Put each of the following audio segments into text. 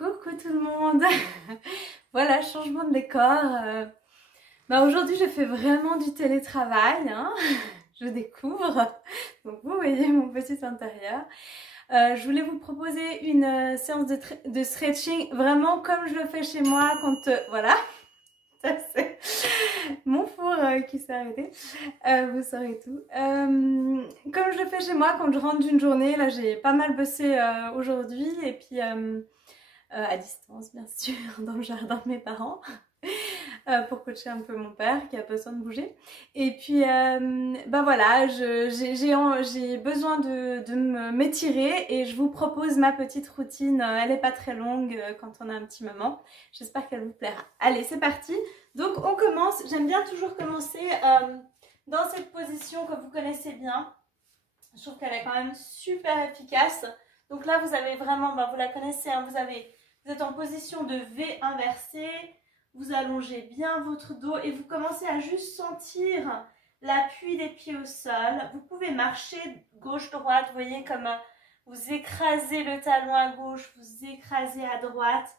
Coucou tout le monde. Voilà, changement de décor. Aujourd'hui, je fais vraiment du télétravail, hein. Je découvre. Donc vous voyez mon petit intérieur. Je voulais vous proposer une séance de stretching, vraiment comme je le fais chez moi quand... voilà, ça c'est mon four qui s'est arrêté. Vous saurez tout. Comme je le fais chez moi quand je rentre d'une journée, là j'ai pas mal bossé aujourd'hui et puis... à distance bien sûr, dans le jardin de mes parents, pour coacher un peu mon père qui a besoin de bouger. Et puis voilà, j'ai besoin de m'étirer et je vous propose ma petite routine. Elle n'est pas très longue quand on a un petit moment. J'espère qu'elle vous plaira. Allez, c'est parti. Donc on commence. J'aime bien toujours commencer dans cette position que vous connaissez bien. Je trouve qu'elle est quand même super efficace. Donc là, vous avez vraiment, vous la connaissez, hein, vous êtes en position de V inversée, vous allongez bien votre dos et vous commencez à juste sentir l'appui des pieds au sol. Vous pouvez marcher gauche-droite, vous voyez comme vous écrasez le talon à gauche, vous écrasez à droite.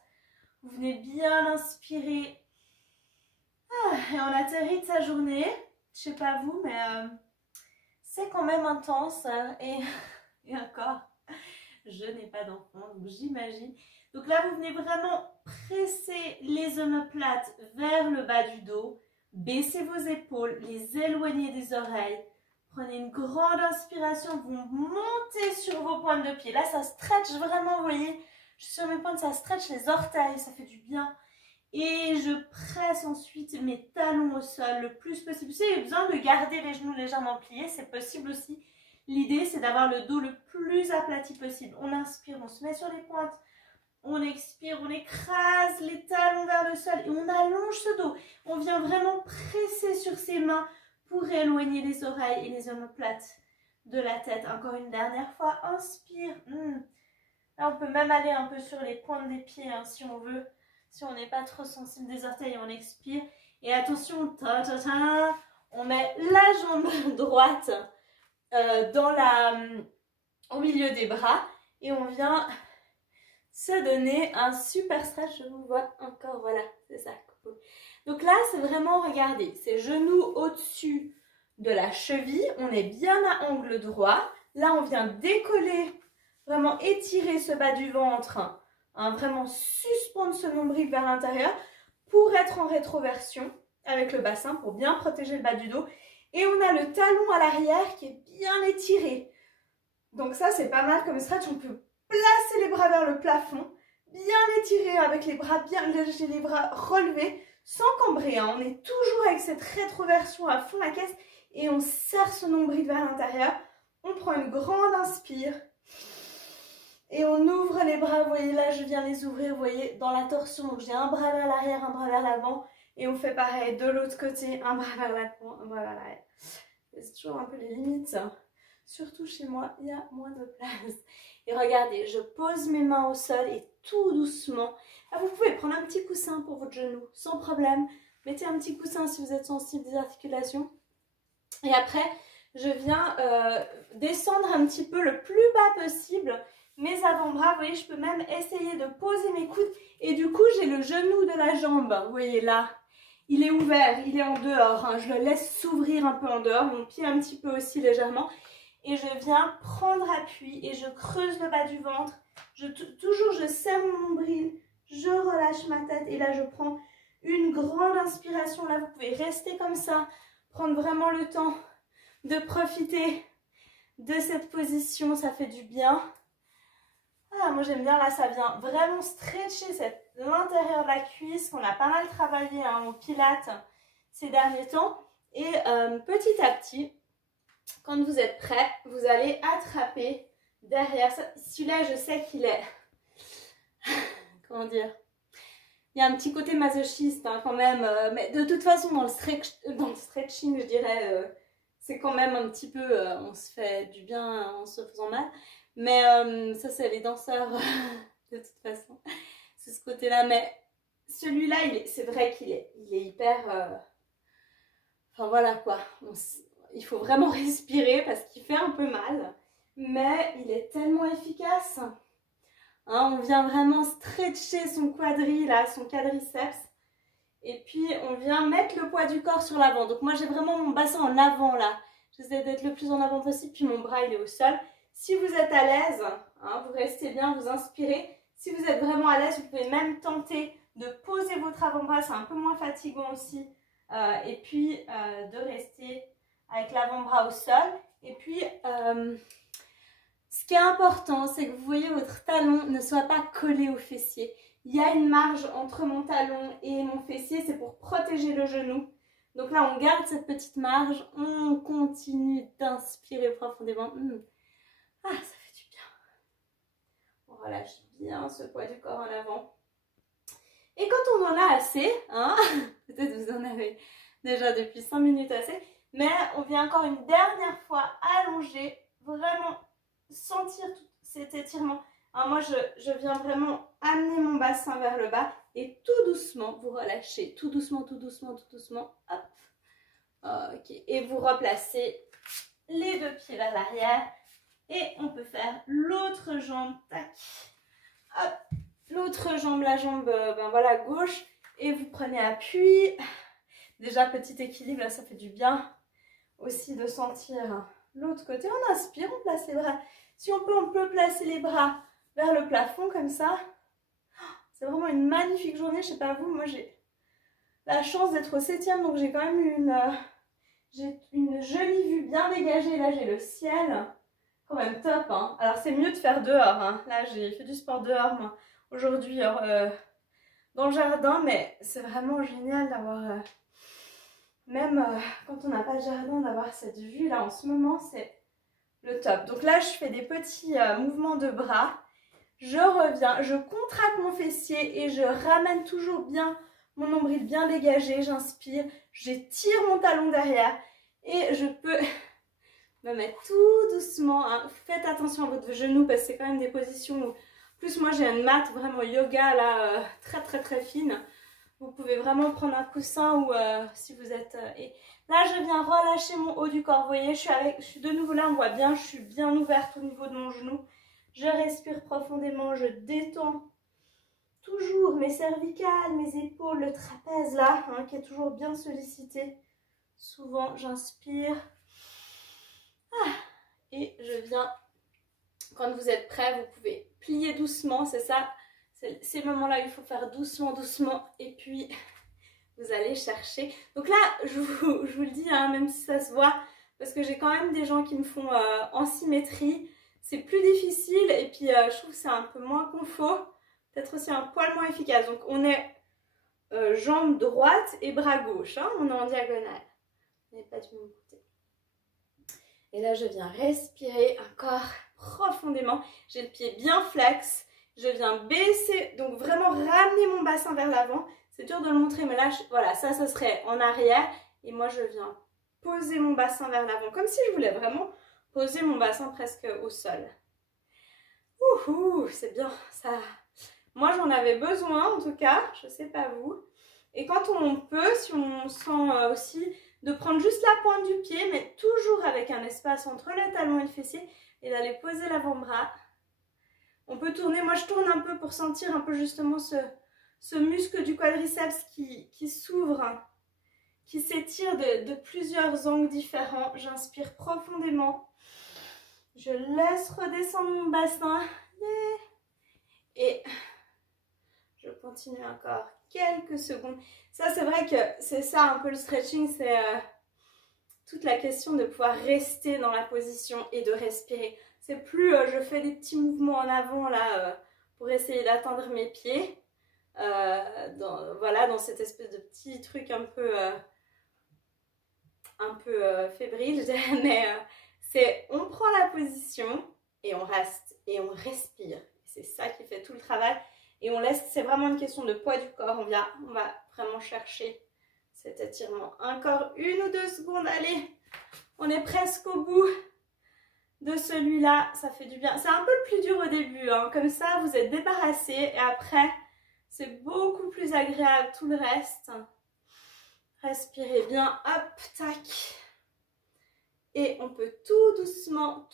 Vous venez bien inspirer. Et on atterrit de sa journée. Je sais pas vous, mais c'est quand même intense. Et encore, je n'ai pas d'enfant, donc j'imagine. Donc là, vous venez vraiment presser les omoplates vers le bas du dos. Baissez vos épaules, les éloigner des oreilles. Prenez une grande inspiration, vous montez sur vos pointes de pied. Là, ça stretch vraiment, vous voyez. Je suis sur mes pointes, ça stretch les orteils, ça fait du bien. Et je presse ensuite mes talons au sol le plus possible. Si vous avez besoin de garder les genoux légèrement pliés, c'est possible aussi. L'idée, c'est d'avoir le dos le plus aplati possible. On inspire, on se met sur les pointes. On expire, on écrase les talons vers le sol et on allonge ce dos. On vient vraiment presser sur ses mains pour éloigner les oreilles et les omoplates de la tête. Encore une dernière fois, inspire. Là, on peut même aller un peu sur les pointes des pieds hein, si on veut. Si on n'est pas trop sensible des orteils, on expire. Et attention, on met la jambe droite au milieu des bras et on vient se donner un super stretch. Je vous vois encore, voilà, c'est ça. Donc là, c'est vraiment, regardez, c'est genoux au-dessus de la cheville. On est bien à angle droit. Là, on vient décoller, vraiment étirer ce bas du ventre, hein, vraiment suspendre ce nombril vers l'intérieur pour être en rétroversion avec le bassin, pour bien protéger le bas du dos. Et on a le talon à l'arrière qui est bien étiré. Donc ça, c'est pas mal comme stretch. On peut placer les bras vers le plafond, bien étirer avec les bras bien légers, les bras relevés, sans cambrer. Hein. On est toujours avec cette rétroversion à fond la caisse et on serre ce nombril vers l'intérieur. On prend une grande inspire et on ouvre les bras. Vous voyez là, je viens les ouvrir, vous voyez, dans la torsion. Donc j'ai un bras vers l'arrière, un bras vers l'avant. Et on fait pareil de l'autre côté, un bras vers l'avant, un bras vers l'arrière. C'est toujours un peu les limites. Hein. Surtout chez moi, il y a moins de place. Et regardez, je pose mes mains au sol et tout doucement. Ah, vous pouvez prendre un petit coussin pour votre genou, sans problème. Mettez un petit coussin si vous êtes sensible des articulations. Et après, je viens descendre un petit peu le plus bas possible mes avant-bras. Vous voyez, je peux même essayer de poser mes coudes. Et du coup, j'ai le genou de la jambe. Vous voyez là, il est ouvert, il est en dehors. Hein. Je le laisse s'ouvrir un peu en dehors. Mon pied un petit peu aussi légèrement. Et je viens prendre appui et je creuse le bas du ventre. Toujours, je serre mon nombril, je relâche ma tête et là, je prends une grande inspiration. Là, vous pouvez rester comme ça, prendre vraiment le temps de profiter de cette position. Ça fait du bien. Ah, moi, j'aime bien. Là, ça vient vraiment stretcher l'intérieur de la cuisse qu'on a pas mal travaillé hein, au pilates ces derniers temps. Et petit à petit, quand vous êtes prêt, vous allez attraper derrière. Celui-là, je sais qu'il est... Comment dire? Il y a un petit côté masochiste hein, quand même. Mais de toute façon, dans le stretching, je dirais, c'est quand même un petit peu... on se fait du bien en se faisant mal. Mais ça, c'est les danseurs de toute façon. C'est ce côté-là. Mais celui-là, c'est vrai qu'il est hyper... Enfin, voilà quoi. Il faut vraiment respirer parce qu'il fait un peu mal, mais il est tellement efficace. Hein, on vient vraiment stretcher son quadri, là, son quadriceps. Et puis, on vient mettre le poids du corps sur l'avant. Donc, moi, j'ai vraiment mon bassin en avant, là. J'essaie d'être le plus en avant possible, puis mon bras, il est au sol. Si vous êtes à l'aise, hein, vous restez bien, vous inspirez. Si vous êtes vraiment à l'aise, vous pouvez même tenter de poser votre avant-bras. C'est un peu moins fatigant aussi. Et puis, de rester avec l'avant-bras au sol. Et puis, ce qui est important, c'est que vous voyez votre talon ne soit pas collé au fessier. Il y a une marge entre mon talon et mon fessier, c'est pour protéger le genou. Donc là, on garde cette petite marge, on continue d'inspirer profondément. Ah, ça fait du bien. On relâche bien ce poids du corps en avant. Et quand on en a assez, hein, peut-être vous en avez déjà depuis 5 minutes assez, mais on vient encore une dernière fois allonger, vraiment sentir tout cet étirement. Alors moi, je viens vraiment amener mon bassin vers le bas et tout doucement, vous relâchez. Tout doucement, tout doucement, tout doucement. Hop. Ok. Et vous replacez les deux pieds vers l'arrière. Et on peut faire l'autre jambe. Tac. Hop. L'autre jambe, la jambe voilà, gauche. Et vous prenez appui. Déjà, petit équilibre, là, ça fait du bien aussi de sentir l'autre côté. On inspire, on place les bras. Si on peut placer les bras vers le plafond comme ça. C'est vraiment une magnifique journée. Je sais pas vous, moi j'ai la chance d'être au 7e, donc j'ai quand même une jolie vue bien dégagée. Là j'ai le ciel, quand même top. Hein. Alors c'est mieux de faire dehors. Hein. Là j'ai fait du sport dehors moi aujourd'hui dans le jardin, mais c'est vraiment génial d'avoir, même quand on n'a pas de jardin, d'avoir cette vue là en ce moment, c'est le top. Donc là je fais des petits mouvements de bras. Je reviens, je contracte mon fessier et je ramène toujours bien mon nombril bien dégagé. J'inspire, j'étire mon talon derrière et je peux me mettre tout doucement. Hein. Faites attention à votre genou parce que c'est quand même des positions où... Plus moi j'ai une mat vraiment yoga là, très très très fine. Vous pouvez vraiment prendre un coussin ou si vous êtes... Et là je viens relâcher mon haut du corps. Vous voyez, je suis de nouveau là, on voit bien, je suis bien ouverte au niveau de mon genou. Je respire profondément, je détends toujours mes cervicales, mes épaules, le trapèze là, hein, qui est toujours bien sollicité. Souvent, j'inspire. Et je viens, quand vous êtes prêts, vous pouvez plier doucement, c'est ça. C'est ces moments-là, il faut faire doucement, doucement. Et puis, vous allez chercher. Donc là, je vous le dis, hein, même si ça se voit, parce que j'ai quand même des gens qui me font en symétrie. C'est plus difficile et puis je trouve que c'est un peu moins confort, peut-être aussi un poil moins efficace. Donc on est jambe droite et bras gauche, hein, on est en diagonale. On n'est pas du même côté. Et là je viens respirer encore profondément. J'ai le pied bien flex, je viens baisser, donc vraiment ramener mon bassin vers l'avant. C'est dur de le montrer mais là, voilà, ça serait en arrière. Et moi je viens poser mon bassin vers l'avant, comme si je voulais vraiment... poser mon bassin presque au sol. Ouh, c'est bien ça. Moi j'en avais besoin en tout cas, je sais pas vous. Et quand on peut, si on sent aussi, de prendre juste la pointe du pied, mais toujours avec un espace entre le talon et le fessier, et d'aller poser l'avant-bras. On peut tourner, moi je tourne un peu pour sentir un peu justement ce muscle du quadriceps qui s'ouvre, qui s'étire de plusieurs angles différents. J'inspire profondément. Je laisse redescendre mon bassin. Yeah. Et je continue encore quelques secondes. Ça, c'est vrai que c'est ça un peu le stretching. C'est toute la question de pouvoir rester dans la position et de respirer. C'est plus je fais des petits mouvements en avant là pour essayer d'atteindre mes pieds. Voilà, dans cette espèce de petit truc un peu fébrile, je dirais. Mais... c'est on prend la position et on reste et on respire. C'est ça qui fait tout le travail. Et on laisse, c'est vraiment une question de poids du corps. On va vraiment chercher cet étirement. Encore 1 ou 2 secondes, allez. On est presque au bout de celui-là. Ça fait du bien. C'est un peu le plus dur au début. Hein. Comme ça, vous êtes débarrassé. Et après, c'est beaucoup plus agréable tout le reste. Respirez bien. Hop, tac. Et on peut tout doucement,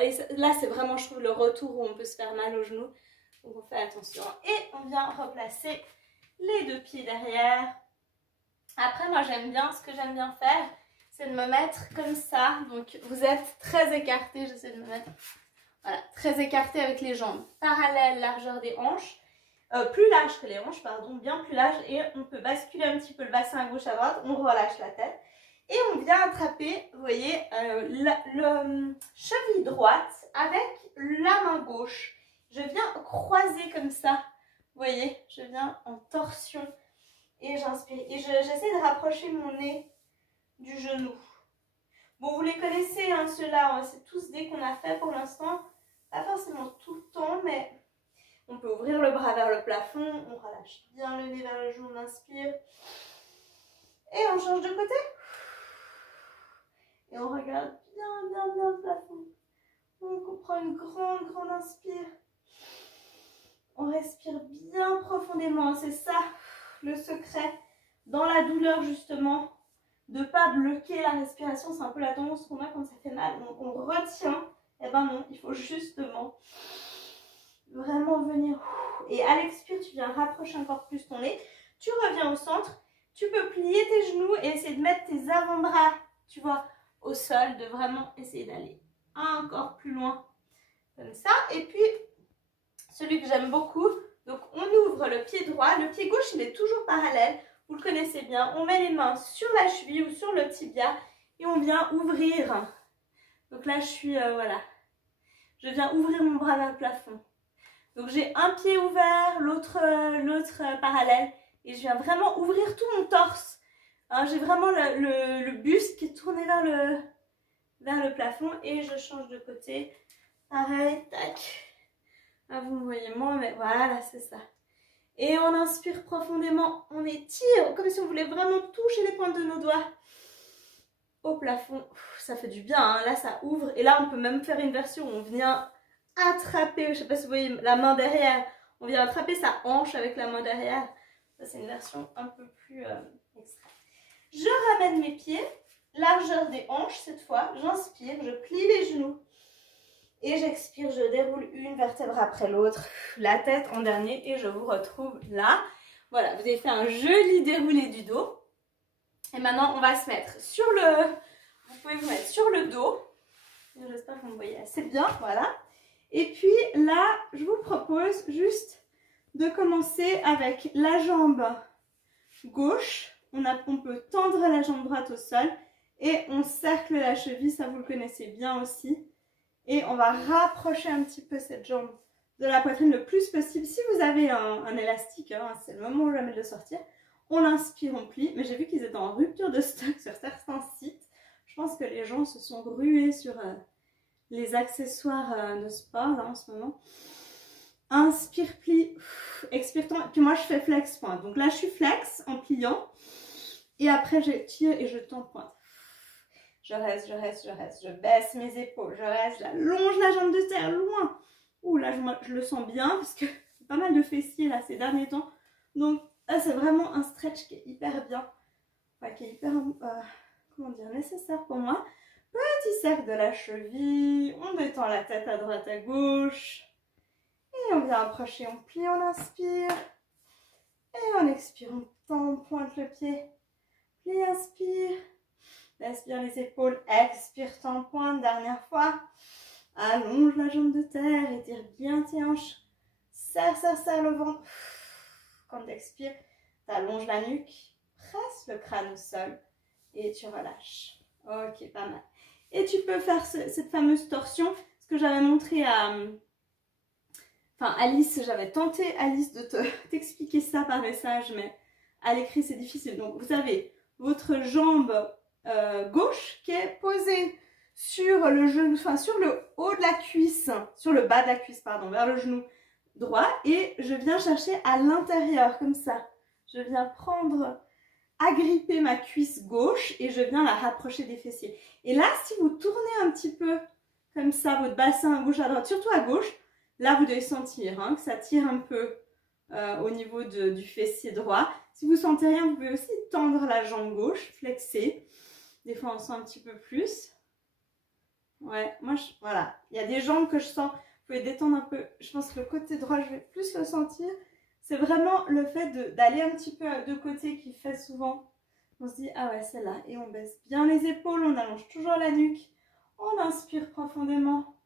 et là c'est vraiment, je trouve, le retour où on peut se faire mal aux genoux. Donc on fait attention. Et on vient replacer les deux pieds derrière. Après, moi j'aime bien, ce que j'aime bien faire, c'est de me mettre comme ça. Donc vous êtes très écarté, j'essaie de me mettre voilà, très écarté avec les jambes parallèles, largeur des hanches. Plus large que les hanches, pardon, bien plus large. Et on peut basculer un petit peu le bassin à gauche à droite, on relâche la tête. Et on vient attraper, vous voyez, le cheville droite avec la main gauche. Je viens croiser comme ça, vous voyez, je viens en torsion. Et j'inspire. Et j'essaie de rapprocher mon nez du genou. Bon, vous les connaissez, hein, ceux-là, hein, c'est tous des qu'on a fait pour l'instant. Pas forcément tout le temps, mais on peut ouvrir le bras vers le plafond. On relâche bien le nez vers le genou, on inspire. Et on change de côté. Et on regarde bien, bien, bien le plafond. On prend une grande, grande inspire. On respire bien profondément. C'est ça le secret dans la douleur justement. De ne pas bloquer la respiration. C'est un peu la tendance qu'on a quand ça fait mal. Donc on retient. Eh ben non, il faut justement vraiment venir. Et à l'expire, tu viens rapprocher encore plus ton nez. Tu reviens au centre. Tu peux plier tes genoux et essayer de mettre tes avant-bras, tu vois, au sol, de vraiment essayer d'aller encore plus loin, comme ça. Et puis, celui que j'aime beaucoup, donc on ouvre le pied droit, le pied gauche, il est toujours parallèle, vous le connaissez bien. On met les mains sur la cheville ou sur le tibia et on vient ouvrir. Donc là, je suis, voilà, je viens ouvrir mon bras vers le plafond. Donc j'ai un pied ouvert, l'autre parallèle et je viens vraiment ouvrir tout mon torse. Hein, j'ai vraiment le buste qui est tourné vers le plafond et je change de côté. Pareil, tac. Ah, vous me voyez moins, mais voilà, c'est ça. Et on inspire profondément, on étire, comme si on voulait vraiment toucher les pointes de nos doigts au plafond. Ça fait du bien, hein. Là ça ouvre. Et là on peut même faire une version où on vient attraper, je ne sais pas si vous voyez, la main derrière. On vient attraper sa hanche avec la main derrière. Ça c'est une version un peu plus extrême. Je ramène mes pieds, largeur des hanches cette fois. J'inspire, je plie les genoux. Et j'expire, je déroule une vertèbre après l'autre, la tête en dernier et je vous retrouve là. Voilà, vous avez fait un joli déroulé du dos. Et maintenant, on va se mettre sur le... Vous pouvez vous mettre sur le dos. J'espère que vous me voyez assez bien, voilà. Et puis là, je vous propose juste de commencer avec la jambe gauche. On peut tendre la jambe droite au sol et on cercle la cheville, ça vous le connaissez bien aussi. Et on va rapprocher un petit peu cette jambe de la poitrine le plus possible. Si vous avez un élastique, hein, c'est le moment jamais de le sortir. On inspire, on plie. Mais j'ai vu qu'ils étaient en rupture de stock sur certains sites. Je pense que les gens se sont rués sur les accessoires de sport là, en ce moment. Inspire, plie, expire, tend. Puis moi je fais flex pointe. Donc là je suis flex en pliant. Et après je tire et je tends pointe. Je reste, je reste, je reste. Je baisse mes épaules, je reste, j'allonge la jambe de terre loin. Ouh là, je le sens bien parce que c'est pas mal de fessiers là ces derniers temps. Donc là, c'est vraiment un stretch qui est hyper bien. Enfin, qui est hyper, comment dire, nécessaire pour moi. Petit cercle de la cheville. On détend la tête à droite, à gauche. Et on vient approcher, on plie, on inspire. Et on expire, on tend, on pointe le pied. Plie, inspire. Laisse bien les épaules, expire, tends, pointe, dernière fois. Allonge la jambe de terre, étire bien tes hanches. Serre, serre, serre le ventre. Quand tu expires, tu allonges la nuque, presse le crâne au sol et tu relâches. Ok, pas mal. Et tu peux faire cette fameuse torsion, ce que j'avais montré à... Enfin, Alice, j'avais tenté, Alice, de t'expliquer ça par message, mais à l'écrit, c'est difficile. Donc, vous avez votre jambe gauche qui est posée sur le genou, enfin sur le haut de la cuisse, sur le bas de la cuisse, pardon, vers le genou droit. Et je viens chercher à l'intérieur, comme ça. Je viens prendre, agripper ma cuisse gauche et je viens la rapprocher des fessiers. Et là, si vous tournez un petit peu comme ça, votre bassin à gauche, à droite, surtout à gauche, là, vous devez sentir hein, que ça tire un peu au niveau du fessier droit. Si vous sentez rien, vous pouvez aussi tendre la jambe gauche, flexer. Des fois, on sent un petit peu plus. Ouais, moi, voilà. Il y a des jambes que je sens. Vous pouvez détendre un peu. Je pense que le côté droit, je vais plus le sentir. C'est vraiment le fait d'aller un petit peu de côté qui fait souvent. On se dit, ah ouais, c'est là. Et on baisse bien les épaules, on allonge toujours la nuque. On inspire profondément.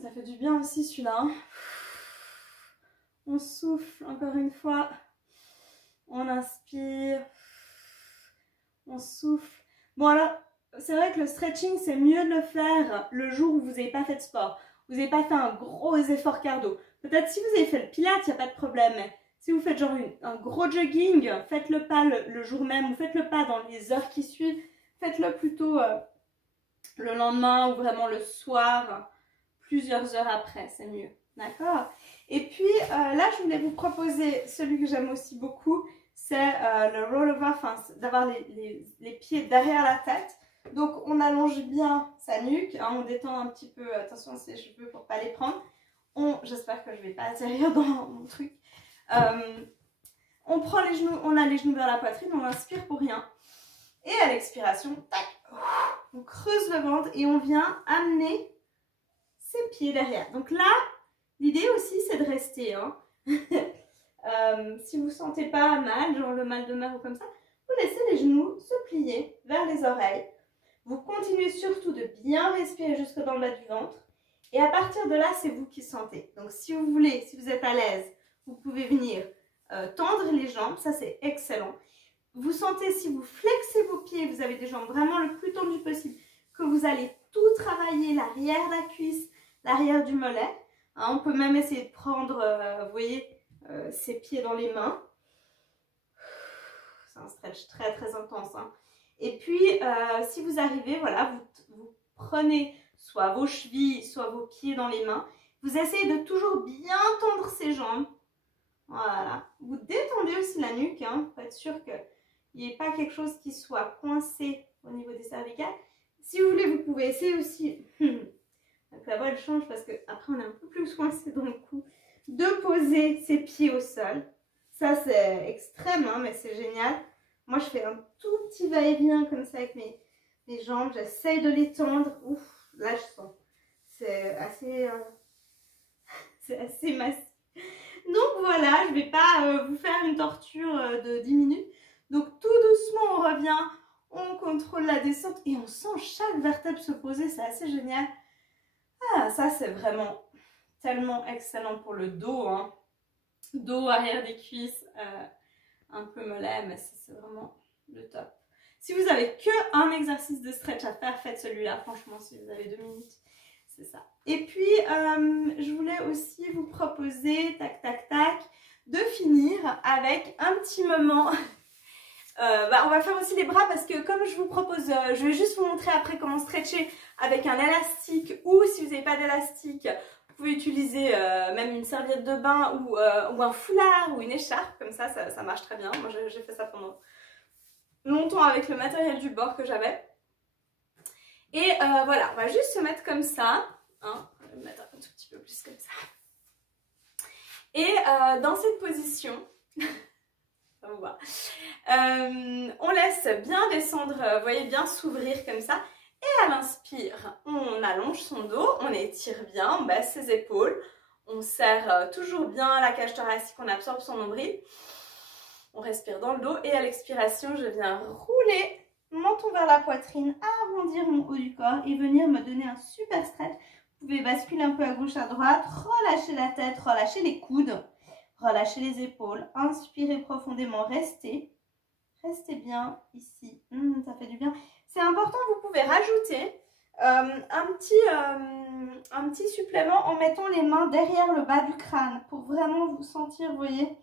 Ça fait du bien aussi celui-là. Hein. On souffle encore une fois. On inspire. On souffle. Bon alors, c'est vrai que le stretching, c'est mieux de le faire le jour où vous n'avez pas fait de sport. Vous n'avez pas fait un gros effort cardio. Peut-être si vous avez fait le pilates, il n'y a pas de problème. Mais si vous faites genre un gros jogging, faites-le pas le jour même ou faites-le pas dans les heures qui suivent. Faites-le plutôt le lendemain ou vraiment le soir, plusieurs heures après, c'est mieux. D'accord? Et puis là, je voulais vous proposer celui que j'aime aussi beaucoup. C'est le roll-over, enfin d'avoir les pieds derrière la tête. Donc on allonge bien sa nuque, hein, on détend un petit peu, attention à ses cheveux pour ne pas les prendre. J'espère que je ne vais pas atterrir dans mon truc. On prend les genoux, on a les genoux vers la poitrine, on inspire pour rien. Et à l'expiration, tac, on creuse le ventre et on vient amener ses pieds derrière. Donc là, l'idée aussi c'est de rester. Hein. Si vous ne sentez pas mal, genre le mal de mer ou comme ça, vous laissez les genoux se plier vers les oreilles. Vous continuez surtout de bien respirer jusque dans le bas du ventre. Et à partir de là, c'est vous qui sentez. Donc si vous voulez, si vous êtes à l'aise, vous pouvez venir tendre les jambes. Ça, c'est excellent. Vous sentez, si vous flexez vos pieds, vous avez des jambes vraiment le plus tendues possible, que vous allez tout travailler, l'arrière de la cuisse, l'arrière du mollet. Hein, on peut même essayer de prendre, vous voyez, ses pieds dans les mains. C'est un stretch très très intense. Hein. Et puis, si vous arrivez, voilà, vous prenez soit vos chevilles, soit vos pieds dans les mains. Vous essayez de toujours bien tendre ses jambes. Voilà. Vous détendez aussi la nuque, hein, pour être sûr qu'il n'y ait pas quelque chose qui soit coincé au niveau des cervicales. Si vous voulez, vous pouvez essayer aussi, donc la voix elle change parce qu'après on est un peu plus coincé dans le cou, de poser ses pieds au sol. Ça c'est extrême, hein, mais c'est génial. Moi je fais un tout petit va-et-vient comme ça avec mes jambes, j'essaye de les tendre. Ouf, là je sens. C'est assez massif. Donc voilà, je ne vais pas vous faire une torture de 10 minutes. Donc tout doucement on revient, on contrôle la descente et on sent chaque vertèbre se poser, c'est assez génial. Ah, ça c'est vraiment tellement excellent pour le dos. Hein. Dos, arrière des cuisses, un peu mollet, mais c'est vraiment le top. Si vous avez qu'un exercice de stretch à faire, faites celui-là, franchement, si vous avez 2 minutes, c'est ça. Et puis, je voulais aussi vous proposer, tac, tac, tac, de finir avec un petit moment. On va faire aussi les bras parce que comme je vous propose, je vais juste vous montrer après comment stretcher avec un élastique ou si vous n'avez pas d'élastique, vous pouvez utiliser même une serviette de bain ou un foulard ou une écharpe, comme ça marche très bien. Moi j'ai fait ça pendant longtemps avec le matériel du bord que j'avais. Et voilà, on va juste se mettre comme ça, hein. Je vais me mettre un tout petit peu plus comme ça. Et dans cette position, ça vous va, on laisse bien descendre, vous voyez, bien s'ouvrir comme ça. Et à l'inspire, on allonge son dos, on étire bien, on baisse ses épaules, on serre toujours bien la cage thoracique, on absorbe son nombril. On respire dans le dos et à l'expiration, je viens rouler menton vers la poitrine, arrondir mon haut du corps et venir me donner un super stretch. Vous pouvez basculer un peu à gauche, à droite, relâcher la tête, relâcher les coudes, relâcher les épaules, inspirez profondément, restez bien ici, ça fait du bien. C'est important, vous pouvez rajouter un petit supplément en mettant les mains derrière le bas du crâne pour vraiment vous sentir, vous voyez.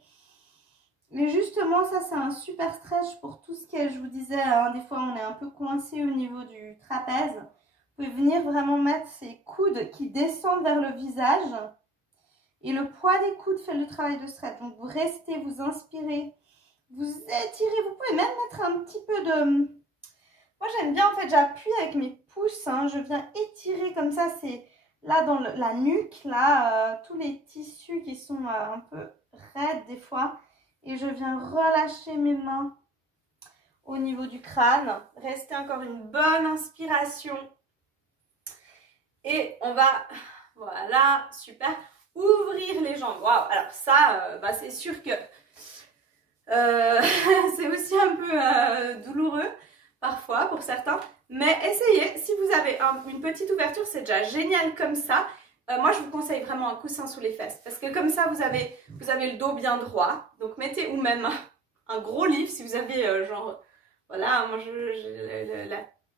Mais justement, ça c'est un super stretch pour tout ce qui est, je vous disais, hein, des fois on est un peu coincé au niveau du trapèze. Vous pouvez venir vraiment mettre ces coudes qui descendent vers le visage. Et le poids des coudes fait le travail de stretch. Donc vous restez, vous inspirez, vous étirez. Vous pouvez même mettre un petit peu de... Moi j'aime bien, en fait, j'appuie avec mes pouces. Hein, je viens étirer comme ça. C'est là dans la nuque, là, tous les tissus qui sont un peu raides des fois. Et je viens relâcher mes mains au niveau du crâne. Restez encore une bonne inspiration. Et on va, Voilà, super. Ouvrir les jambes. Waouh, alors ça, c'est sûr que c'est aussi un peu douloureux parfois pour certains. Mais essayez, si vous avez une petite ouverture, c'est déjà génial comme ça. Moi, je vous conseille vraiment un coussin sous les fesses. Parce que comme ça, vous avez le dos bien droit. Donc, mettez ou même un gros livre si vous avez genre... Voilà, moi,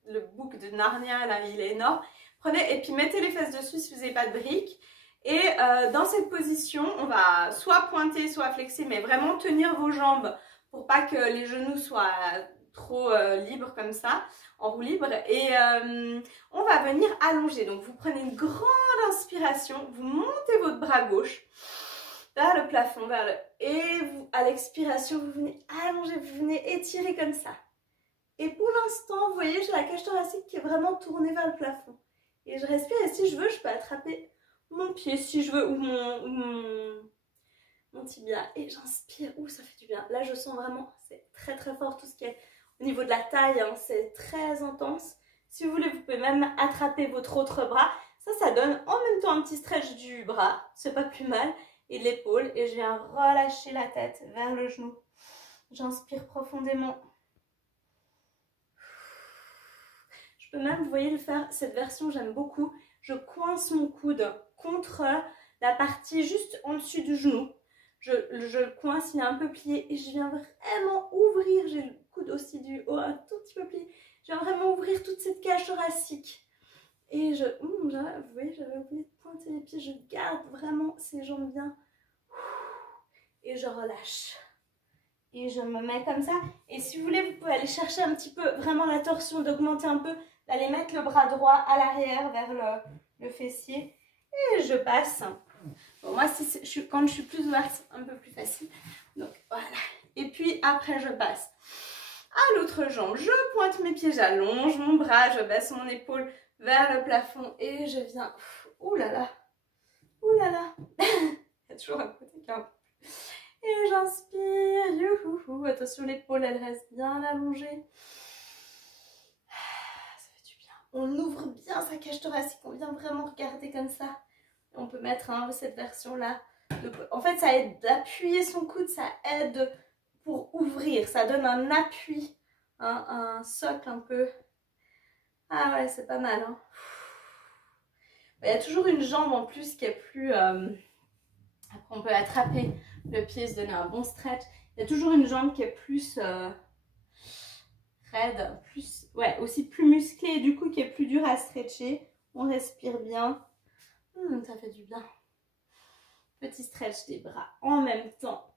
le book de Narnia, là, il est énorme. Prenez et puis mettez les fesses dessus si vous n'avez pas de briques. Et dans cette position, on va soit pointer, soit flexer, mais vraiment tenir vos jambes pour pas que les genoux soient trop libres comme ça, en roue libre. Et on va venir allonger. Donc vous prenez une grande inspiration, vous montez votre bras gauche vers le plafond, et vous, à l'expiration, vous venez allonger, vous venez étirer comme ça. Et pour l'instant, vous voyez, j'ai la cage thoracique qui est vraiment tournée vers le plafond. Et je respire, et si je veux, je peux attraper mon pied si je veux, ou mon tibia. Et j'inspire, ça fait du bien. Là, je sens vraiment, c'est très très fort tout ce qui est au niveau de la taille, hein, c'est très intense. Si vous voulez, vous pouvez même attraper votre autre bras. Ça donne en même temps un petit stretch du bras, c'est pas plus mal, et de l'épaule. Et je viens relâcher la tête vers le genou. J'inspire profondément. Je peux même, vous voyez, le faire, cette version, j'aime beaucoup. Je coince mon coude contre la partie juste en dessus du genou. Je le coince, il est un peu plié et je viens vraiment ouvrir. J'ai le coude aussi du haut un tout petit peu plié. Je viens vraiment ouvrir toute cette cage thoracique. Et vous voyez, j'avais oublié de pointer les pieds. Je garde vraiment ces jambes bien. Et je relâche. Et je me mets comme ça. Et si vous voulez, vous pouvez aller chercher un petit peu vraiment la torsion, d'augmenter un peu, d'aller mettre le bras droit à l'arrière vers le fessier. Et je passe. Bon, moi, quand je suis plus ouverte, c'est un peu plus facile. Donc, voilà. Et puis, après, je passe à l'autre jambe. Je pointe mes pieds, j'allonge mon bras, je baisse mon épaule vers le plafond et je viens... Ouh là là. Ouh là là. Il y a toujours un côté qui est un peu... Et j'inspire. Youhou. Attention, l'épaule, elle reste bien allongée. Ça fait du bien. On ouvre bien sa cage thoracique. On vient vraiment regarder comme ça. On peut mettre cette version-là. En fait, ça aide d'appuyer son coude. Ça aide pour ouvrir. Ça donne un appui. Un socle un peu. Ah ouais, c'est pas mal. Hein. Il y a toujours une jambe en plus qui est plus... Après, on peut attraper le pied, se donner un bon stretch. Il y a toujours une jambe qui est plus raide, aussi plus musclée et du coup qui est plus dure à stretcher. On respire bien. Ça fait du bien. Petit stretch des bras en même temps.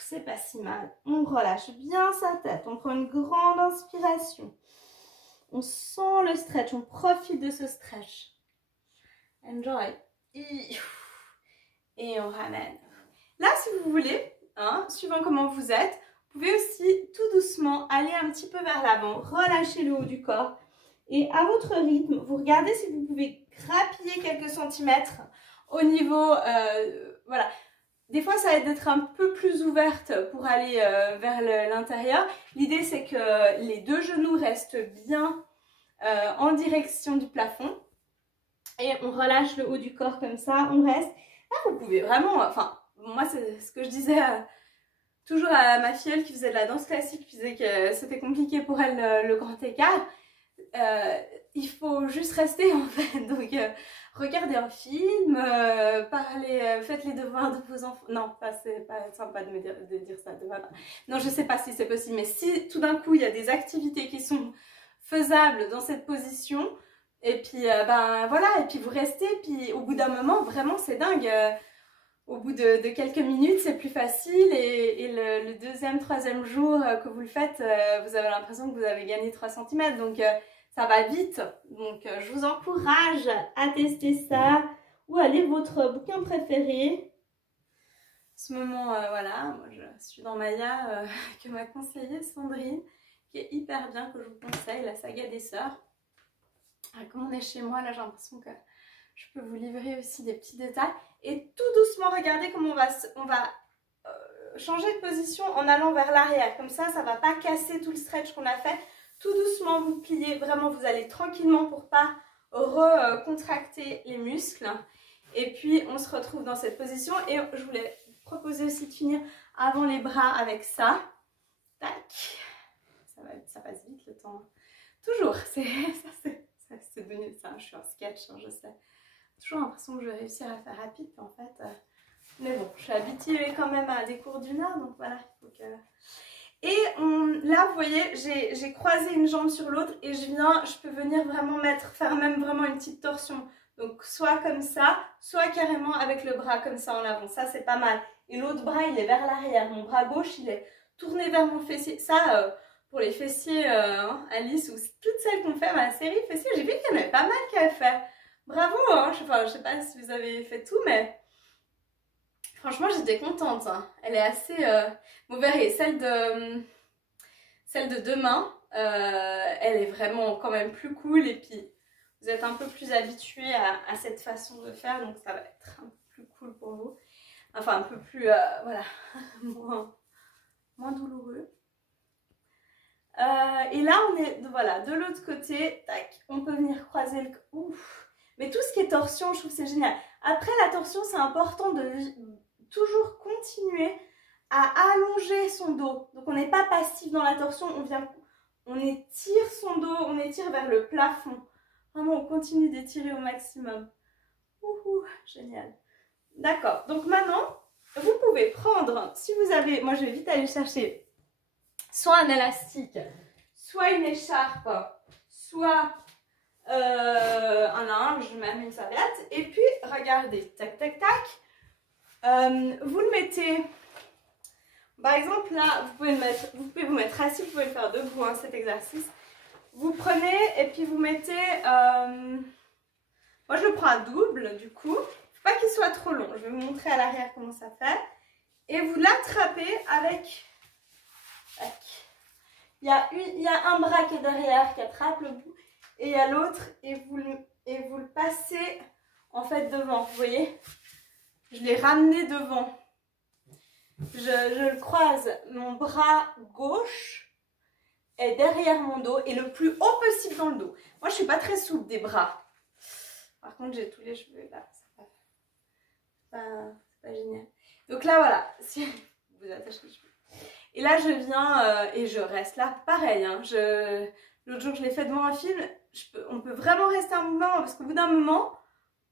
C'est pas si mal. On relâche bien sa tête. On prend une grande inspiration. On sent le stretch. On profite de ce stretch. Enjoy. Et on ramène. Là, si vous voulez, suivant comment vous êtes, vous pouvez aussi tout doucement aller un petit peu vers l'avant, relâcher le haut du corps. Et à votre rythme, vous regardez si vous pouvez grappiller quelques centimètres au niveau... voilà. Des fois, ça aide d'être un peu plus ouverte pour aller vers l'intérieur. L'idée, c'est que les deux genoux restent bien en direction du plafond. Et on relâche le haut du corps comme ça, on reste. Là, vous pouvez vraiment... Enfin, moi, c'est ce que je disais toujours à ma filleule qui faisait de la danse classique, qui disait que c'était compliqué pour elle le grand écart. Il faut juste rester en fait. Donc, regardez un film, parlez, faites les devoirs de vos enfants. Non, c'est pas sympa de dire ça. Non, je sais pas si c'est possible, mais si tout d'un coup, il y a des activités qui sont faisables dans cette position... Et puis, voilà, et puis vous restez, puis au bout d'un moment, vraiment, c'est dingue. Au bout de quelques minutes, c'est plus facile. Et le deuxième, troisième jour que vous le faites, vous avez l'impression que vous avez gagné 3 cm. Donc, ça va vite. Donc, je vous encourage à tester ça. Ou à lire votre bouquin préféré. En ce moment, voilà, moi, je suis dans Maya, que m'a conseillé Sandrine, qui est hyper bien, que je vous conseille, la saga des sœurs. Comme on est chez moi, là j'ai l'impression que je peux vous livrer aussi des petits détails. Et tout doucement, regardez comment on va changer de position en allant vers l'arrière. Comme ça, ça ne va pas casser tout le stretch qu'on a fait. Tout doucement, vous pliez. Vraiment, vous allez tranquillement pour pas recontracter les muscles. Et puis on se retrouve dans cette position et je voulais vous proposer aussi de finir avant les bras avec ça. Tac. Ça passe vite le temps. Toujours, c'est devenu ça, je suis en sketch, hein, je sais. Toujours l'impression que je vais réussir à faire rapide, en fait. Mais bon, je suis habituée quand même à des cours d'une heure, donc voilà, il faut que... Et là, vous voyez, j'ai croisé une jambe sur l'autre et je peux venir vraiment faire même vraiment une petite torsion. Donc soit comme ça, soit carrément avec le bras comme ça en avant. Ça, c'est pas mal. Et l'autre bras, il est vers l'arrière. Mon bras gauche, il est tourné vers mon fessier. Ça, pour les fessiers, Alice, ou toutes celles qu'on fait à la série fessiers, j'ai vu qu'il y en avait pas mal qui avaient fait. Bravo, hein. Je sais pas si vous avez fait tout, mais franchement, j'étais contente. Hein. Elle est assez... Vous verrez, celle de demain, elle est vraiment quand même plus cool. Et puis, vous êtes un peu plus habitués à cette façon de faire. Donc, ça va être un peu plus cool pour vous. Enfin, un peu plus... voilà, moins douloureux. Et là, on est voilà, de l'autre côté. Tac, on peut venir croiser le... Ouf. Mais tout ce qui est torsion, je trouve que c'est génial. Après, la torsion, c'est important de toujours continuer à allonger son dos. Donc, on n'est pas passif dans la torsion. On étire son dos, on étire vers le plafond. Vraiment, on continue d'étirer au maximum. Ouhou, génial. D'accord. Donc, maintenant, vous pouvez prendre, si vous avez... Moi, je vais vite aller chercher soit un élastique, soit une écharpe, soit un linge, même une serviette. Et puis, regardez, tac, tac, tac. Vous le mettez, par exemple, là, vous pouvez vous mettre assis, vous pouvez le faire debout, hein, cet exercice. Vous prenez et puis vous mettez, moi je le prends à double, du coup. Faut pas qu'il soit trop long. Je vais vous montrer à l'arrière comment ça fait. Et vous l'attrapez avec... Tac. Il y a un bras qui est derrière, qui attrape le bout, et il y a l'autre, et vous le passez en fait devant, vous voyez? Je l'ai ramené devant. Je le croise, mon bras gauche est derrière mon dos et le plus haut possible dans le dos. Moi, je suis pas très souple des bras. Par contre, j'ai tous les cheveux là. C'est pas génial. Donc là, voilà. Si vous attachez les cheveux. Et là, je viens et je reste là. Pareil, hein, l'autre jour, je l'ai fait devant un film. On peut vraiment rester un moment parce qu'au bout d'un moment,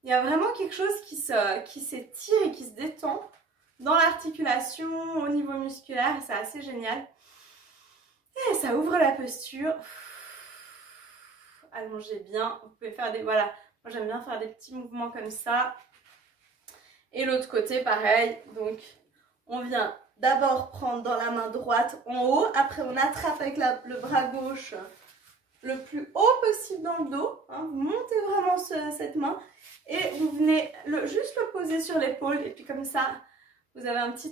il y a vraiment quelque chose qui s'étire et qui se détend dans l'articulation, au niveau musculaire. C'est assez génial. Et ça ouvre la posture. Allongez bien. Vous pouvez faire des... Voilà. Moi, j'aime bien faire des petits mouvements comme ça. Et l'autre côté, pareil. Donc, on vient d'abord prendre dans la main droite en haut. Après, on attrape avec le bras gauche le plus haut possible dans le dos. Hein. Vous montez vraiment cette main. Et vous venez juste le poser sur l'épaule. Et puis comme ça, vous avez un petit